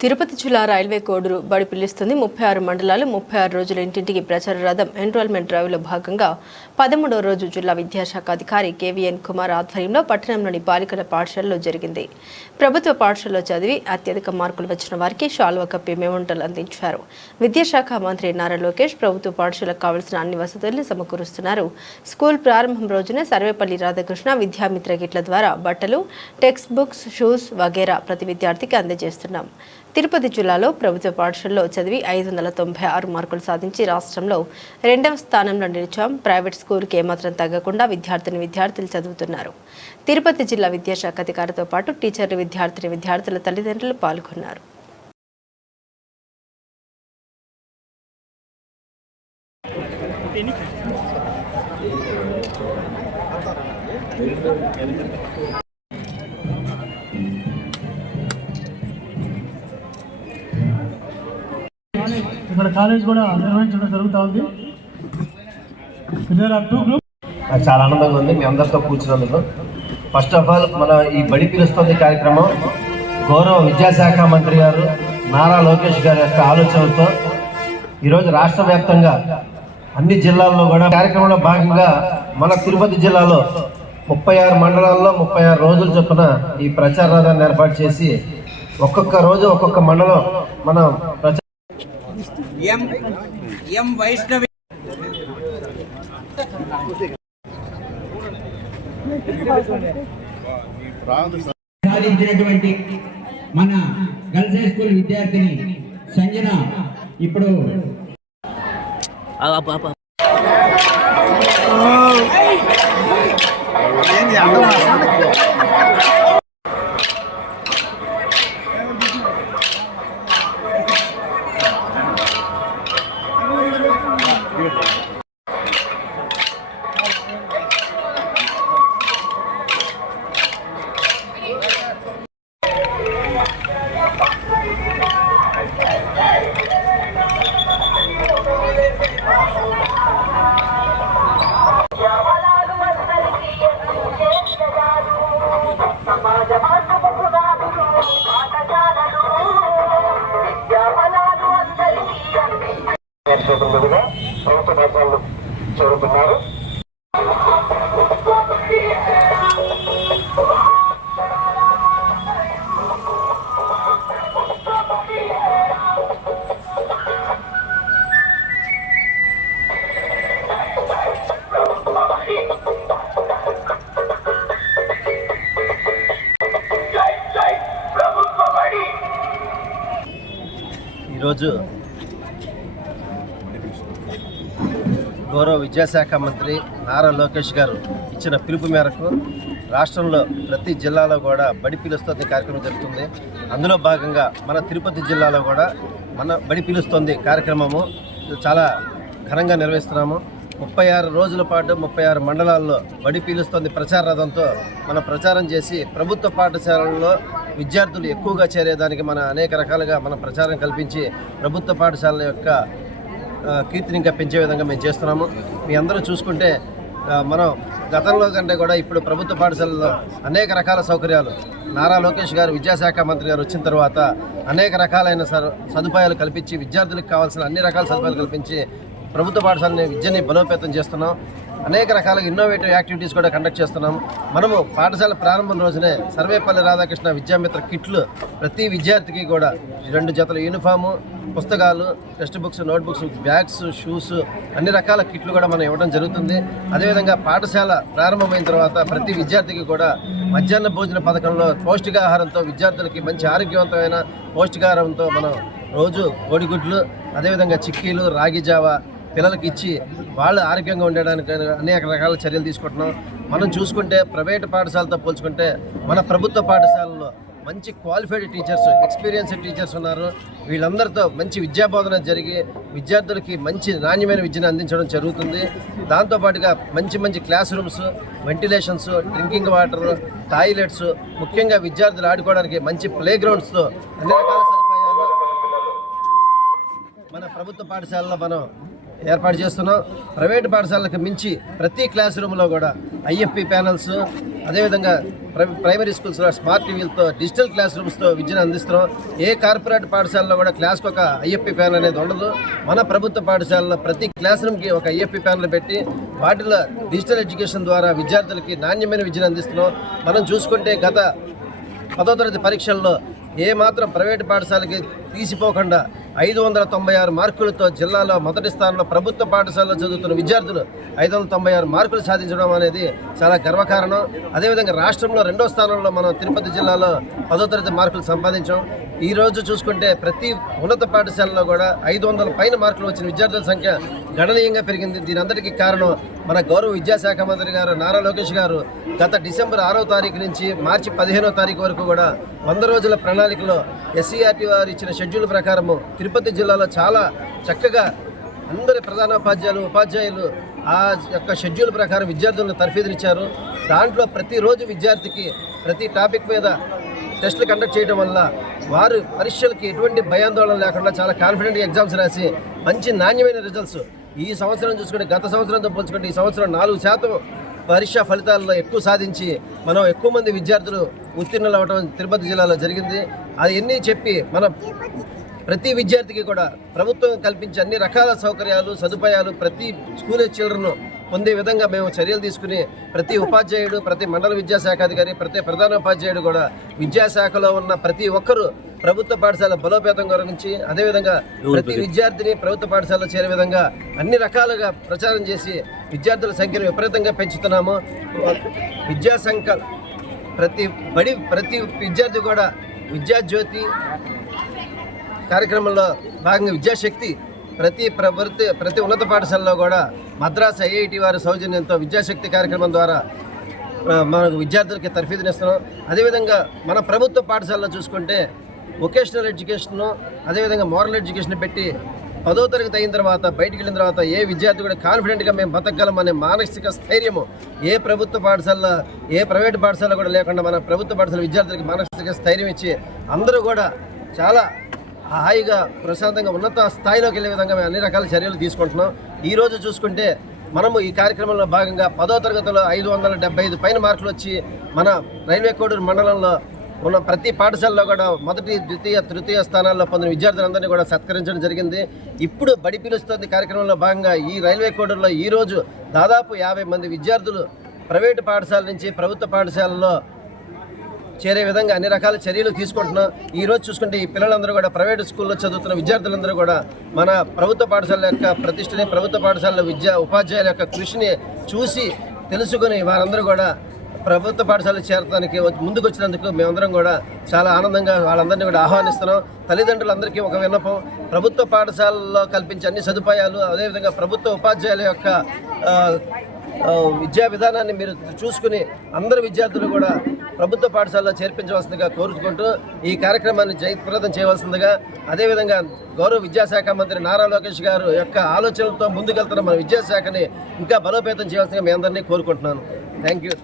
తిరుపతి జిల్లా రైల్వే కోడూరు బడి పిలుస్తుంది 36 మండలాలు 36 రోజుల ఇంటింటికి ప్రచార రథం ఎన్రోల్మెంట్ డ్రైవ్లో భాగంగా 13వ రోజు జిల్లా విద్యాశాఖ అధికారి కేవీఎన్ కుమార్ ఆధ్వర్యంలో పట్టణంలోని బాలికల పాఠశాలలో జరిగింది. ప్రభుత్వ పాఠశాలలో చదివి అత్యధిక మార్కులు వచ్చిన వారికి శాలువా కప్పి మెమోంటలు అందించారు. విద్యాశాఖ మంత్రి నారా లోకేష్ ప్రభుత్వ పాఠశాలకు కావాల్సిన అన్ని వసతులను సమకూరుస్తున్నారు. స్కూల్ ప్రారంభం రోజున సర్వేపల్లి రాధాకృష్ణ విద్యామిత్ర కిట్ల ద్వారా బట్టలు, టెక్స్ట్ బుక్స్, షూస్ వగైరా ప్రతి విద్యార్థికి అందజేస్తున్నాం. తిరుపతి జిల్లాలో ప్రభుత్వ పాఠశాలలో చదివి 596 మార్కులు సాధించి రాష్ట్రంలో 2వ స్థానంలో నిలిచాం. ప్రైవేట్ స్కూల్కి ఏమాత్రం తగ్గకుండా విద్యార్థులు చదువుతున్నారు. తిరుపతి జిల్లా విద్యాశాఖ అధికారితో పాటు టీచర్లు, విద్యార్థుల తల్లిదండ్రులు పాల్గొన్నారు. ఇక్కడ కాలేజ్ కూడా నిర్వహించడం జరుగుతూ ఉంది. చాలా ఆనందంగా ఉంది మీ అందరితో కూర్చున్నందుకు. ఫస్ట్ ఆఫ్ ఆల్ మన ఈ బడి పిలుస్తుంది కార్యక్రమం గౌరవ విద్యాశాఖ మంత్రి గారు నారా లోకేష్ గారి యొక్క ఆలోచనలతో ఈరోజు రాష్ట్ర వ్యాప్తంగా అన్ని జిల్లాల్లో కూడా కార్యక్రమంలో భాగంగా మన తిరుపతి జిల్లాలో 36 మండలాల్లో 36 రోజులు చొప్పున ఈ ప్రచార రథాన్ని ఏర్పాటు చేసి ఒక్కొక్క రోజు ఒక్కొక్క మండలం మనం వైష్ణవి సాధించినటువంటి మన గర్ల్స్ హై స్కూల్ విద్యార్థిని సంజన ఇప్పుడు ప్రభుత్వ పాఠశాలలు చేరుతున్నారు. ఈరోజు గౌరవ విద్యాశాఖ మంత్రి నారా లోకేష్ గారు ఇచ్చిన పిలుపు మేరకు రాష్ట్రంలో ప్రతి జిల్లాలో కూడా బడి పిలుస్తుంది కార్యక్రమం జరుగుతుంది. అందులో భాగంగా మన తిరుపతి జిల్లాలో కూడా మన బడి పిలుస్తుంది కార్యక్రమము చాలా ఘనంగా నిర్వహిస్తున్నాము. 36 రోజుల పాటు 36 మండలాల్లో బడి పీలుస్తుంది ప్రచార రథంతో మనం ప్రచారం చేసి ప్రభుత్వ పాఠశాలల్లో విద్యార్థులు ఎక్కువగా చేరేదానికి మన అనేక రకాలుగా మన ప్రచారం కల్పించి ప్రభుత్వ పాఠశాలల యొక్క కీర్తిని ఇంకా పెంచే విధంగా మేము చేస్తున్నాము. మీ అందరూ చూసుకుంటే మనం గతంలో కంటే కూడా ఇప్పుడు ప్రభుత్వ పాఠశాలలో అనేక రకాల సౌకర్యాలు నారా లోకేష్ గారు విద్యాశాఖ మంత్రి గారు వచ్చిన తర్వాత అనేక రకాలైన సదుపాయాలు కల్పించి విద్యార్థులకు కావాల్సిన అన్ని రకాల సదుపాయాలు కల్పించి ప్రభుత్వ పాఠశాలని విద్యని బలోపేతం చేస్తున్నాం. అనేక రకాల ఇన్నోవేటివ్ యాక్టివిటీస్ కూడా కండక్ట్ చేస్తున్నాం. మనము పాఠశాల ప్రారంభం రోజునే సర్వేపల్లి రాధాకృష్ణ విద్యామిత్ర కిట్లు ప్రతి విద్యార్థికి కూడా 2 జతల యూనిఫాము, పుస్తకాలు, text books, notebooks, bags, shoes అన్ని రకాల కిట్లు కూడా మనం ఇవ్వడం జరుగుతుంది. అదేవిధంగా పాఠశాల ప్రారంభమైన తర్వాత ప్రతి విద్యార్థికి కూడా మధ్యాహ్న భోజన పథకంలో పౌష్టికాహారంతో విద్యార్థులకి మంచి ఆరోగ్యవంతమైన పౌష్టికాహారంతో మనం రోజు కోడిగుడ్లు, అదేవిధంగా చిక్కీలు, రాగి జావ పిల్లలకి ఇచ్చి వాళ్ళు ఆరోగ్యంగా ఉండడానికి అనేక రకాల చర్యలు తీసుకుంటున్నాం. మనం చూసుకుంటే ప్రైవేటు పాఠశాలతో పోల్చుకుంటే మన ప్రభుత్వ పాఠశాలలో మంచి క్వాలిఫైడ్ టీచర్స్, ఎక్స్పీరియన్స్డ్ టీచర్స్ ఉన్నారు. వీళ్ళందరితో మంచి విద్యాబోధన జరిగి విద్యార్థులకి మంచి నాణ్యమైన విద్యను అందించడం జరుగుతుంది. దాంతోపాటుగా మంచి class rooms, ventilations, drinking water, toilets, ముఖ్యంగా విద్యార్థులు ఆడుకోవడానికి మంచి ప్లే గ్రౌండ్స్తో అన్ని రకాల సదుపాయాలు మన ప్రభుత్వ పాఠశాలలో మనం ఏర్పాటు చేస్తున్నాం. ప్రైవేటు పాఠశాలకు మించి ప్రతి క్లాస్ రూమ్లో కూడా IFP ప్యానల్స్, అదేవిధంగా ప్రైమరీ స్కూల్స్లో స్మార్ట్ టీవీలతో డిజిటల్ క్లాస్ రూమ్స్తో విద్యను అందిస్తున్నాం. ఏ కార్పొరేట్ పాఠశాలలో కూడా క్లాస్కి ఒక ఐఎఫ్పి ప్యానల్ అనేది ఉండదు. మన ప్రభుత్వ పాఠశాలలో ప్రతి క్లాస్ రూమ్కి ఒక ఐఎఫ్పి ప్యానల్ పెట్టి వాటిలో డిజిటల్ ఎడ్యుకేషన్ ద్వారా విద్యార్థులకి నాణ్యమైన విద్యను అందిస్తున్నాం. మనం చూసుకుంటే గత 10వ తరగతి పరీక్షల్లో ఏ మాత్రం ప్రైవేటు పాఠశాలకి తీసిపోకుండా 596 మార్కులతో జిల్లాలో మొదటి స్థానంలో ప్రభుత్వ పాఠశాలలో చదువుతున్న విద్యార్థులు 596 మార్కులు సాధించడం అనేది చాలా గర్వకారణం. అదేవిధంగా రాష్ట్రంలో 2వ స్థానంలో మనం తిరుపతి జిల్లాలో 10వ తరగతి మార్కులు సంపాదించాం. ఈ రోజు చూసుకుంటే ప్రతి ఉన్నత పాఠశాలలో కూడా 500 పైన మార్కులు వచ్చిన విద్యార్థుల సంఖ్య గణనీయంగా పెరిగింది. దీని అందరికీ కారణం మన గౌరవ విద్యాశాఖ మంత్రి గారు నారా లోకేష్ గారు గత డిసెంబర్ 6వ తారీఖు నుంచి మార్చి 15వ తారీఖు వరకు కూడా 100 రోజుల ప్రణాళికలో ఎస్సీఆర్టీ వారు ఇచ్చిన షెడ్యూల్ ప్రకారము తిరుపతి జిల్లాలో చాలా చక్కగా అందరి ప్రధానోపాధ్యాయులు ఉపాధ్యాయులు ఆ యొక్క షెడ్యూల్ ప్రకారం విద్యార్థులను తర్ఫీదునిచ్చారు. దాంట్లో ప్రతిరోజు విద్యార్థికి ప్రతి టాపిక్ మీద టెస్టులు కండక్ట్ చేయడం వల్ల వారు పరీక్షలకి ఎటువంటి భయాందోళన లేకుండా చాలా కాన్ఫిడెంట్గా ఎగ్జామ్స్ రాసి మంచి నాణ్యమైన రిజల్ట్స్ ఈ సంవత్సరం చూసుకుంటే గత సంవత్సరంతో పోల్చుకుంటే ఈ సంవత్సరం 4% పరీక్షా ఫలితాల్లో ఎక్కువ సాధించి మనం ఎక్కువ మంది విద్యార్థులు ఉత్తీర్ణులు అవ్వడం తిరుపతి జిల్లాలో జరిగింది. అది ఎన్ని చెప్పి మన ప్రతి విద్యార్థికి కూడా ప్రభుత్వం కల్పించే అన్ని రకాల సౌకర్యాలు సదుపాయాలు ప్రతి స్కూల్ చిల్డ్రన్ పొందే విధంగా మేము చర్యలు తీసుకుని ప్రతి ఉపాధ్యాయుడు ప్రతి మండల విద్యాశాఖాధికారి ప్రతి ప్రధానోపాధ్యాయుడు కూడా విద్యాశాఖలో ఉన్న ప్రతి ఒక్కరూ ప్రభుత్వ పాఠశాల బలోపేతం గురించి అదేవిధంగా ప్రతి విద్యార్థిని ప్రభుత్వ పాఠశాలలో చేరే విధంగా అన్ని రకాలుగా ప్రచారం చేసి విద్యార్థుల సంఖ్యను విపరీతంగా పెంచుతున్నాము. విద్యాసంఖ్య ప్రతి విద్యార్థి కూడా విద్యాజ్యోతి కార్యక్రమంలో భాగంగా విద్యాశక్తి ప్రతి ఉన్నత పాఠశాలలో కూడా మద్రాసు ఐఐటి వారి సౌజన్యంతో విద్యాశక్తి కార్యక్రమం ద్వారా మనకు విద్యార్థులకి తర్ఫీదునిస్తున్నాం. అదేవిధంగా మన ప్రభుత్వ పాఠశాలలో చూసుకుంటే వొకేషనల్ ఎడ్యుకేషను అదేవిధంగా మోరల్ ఎడ్యుకేషన్ పెట్టి 10వ తరగతి అయిన తర్వాత బయటికి వెళ్ళిన తర్వాత ఏ విద్యార్థి కూడా కాన్ఫిడెంట్గా మేము బతకగలం అనే మానసిక స్థైర్యము ఏ ప్రభుత్వ పాఠశాలలో ఏ ప్రైవేటు పాఠశాల కూడా లేకుండా మన ప్రభుత్వ పాఠశాల విద్యార్థులకి మానసిక స్థైర్యం ఇచ్చి అందరూ కూడా చాలా హాయిగా ప్రశాంతంగా ఉన్నత స్థాయిలోకి వెళ్ళే విధంగా మేము అన్ని రకాల చర్యలు తీసుకుంటున్నాం. ఈరోజు చూసుకుంటే మనము ఈ కార్యక్రమంలో భాగంగా 10వ తరగతిలో 575 పైన మార్కులు వచ్చి మన రైల్వే కోడూరు మండలంలో ఉన్న ప్రతి పాఠశాలలో కూడా మొదటి ద్వితీయ తృతీయ స్థానాల్లో పొందిన విద్యార్థులందరినీ కూడా సత్కరించడం జరిగింది. ఇప్పుడు బడి పిలుస్తుంది కార్యక్రమంలో భాగంగా ఈ రైల్వే కోడూరులో ఈరోజు దాదాపు 50 మంది విద్యార్థులు ప్రైవేటు పాఠశాల నుంచి ప్రభుత్వ పాఠశాలలో చేరే విధంగా అన్ని రకాల చర్యలు తీసుకుంటున్నాం. ఈరోజు చూసుకుంటే ఈ పిల్లలందరూ కూడా ప్రైవేట్ స్కూల్లో చదువుతున్న విద్యార్థులందరూ కూడా మన ప్రభుత్వ పాఠశాల యొక్క ప్రతిష్టని ప్రభుత్వ పాఠశాల ఉపాధ్యాయుల యొక్క కృషిని చూసి తెలుసుకుని వారందరూ కూడా ప్రభుత్వ పాఠశాలలో చేరడానికి ముందుకు వచ్చినందుకు మేమందరం కూడా చాలా ఆనందంగా వాళ్ళందరినీ కూడా ఆహ్వానిస్తున్నాం. తల్లిదండ్రులందరికీ ఒక విన్నపం, ప్రభుత్వ పాఠశాలలో కల్పించే అన్ని సదుపాయాలు అదేవిధంగా ప్రభుత్వ ఉపాధ్యాయుల యొక్క విద్యా విధానాన్ని మీరు చూసుకుని అందరు విద్యార్థులు కూడా ప్రభుత్వ పాఠశాలలో చేర్పించవలసిందిగా కోరుకుంటూ ఈ కార్యక్రమాన్ని జయప్రదం చేయవలసిందిగా అదేవిధంగా గౌరవ విద్యాశాఖ మంత్రి నారా లోకేష్ గారు యొక్క ఆలోచనలతో ముందుకెళ్తున్న మన విద్యాశాఖని ఇంకా బలోపేతం చేయవలసిందిగా మీ అందరినీ కోరుకుంటున్నాను. Thank you.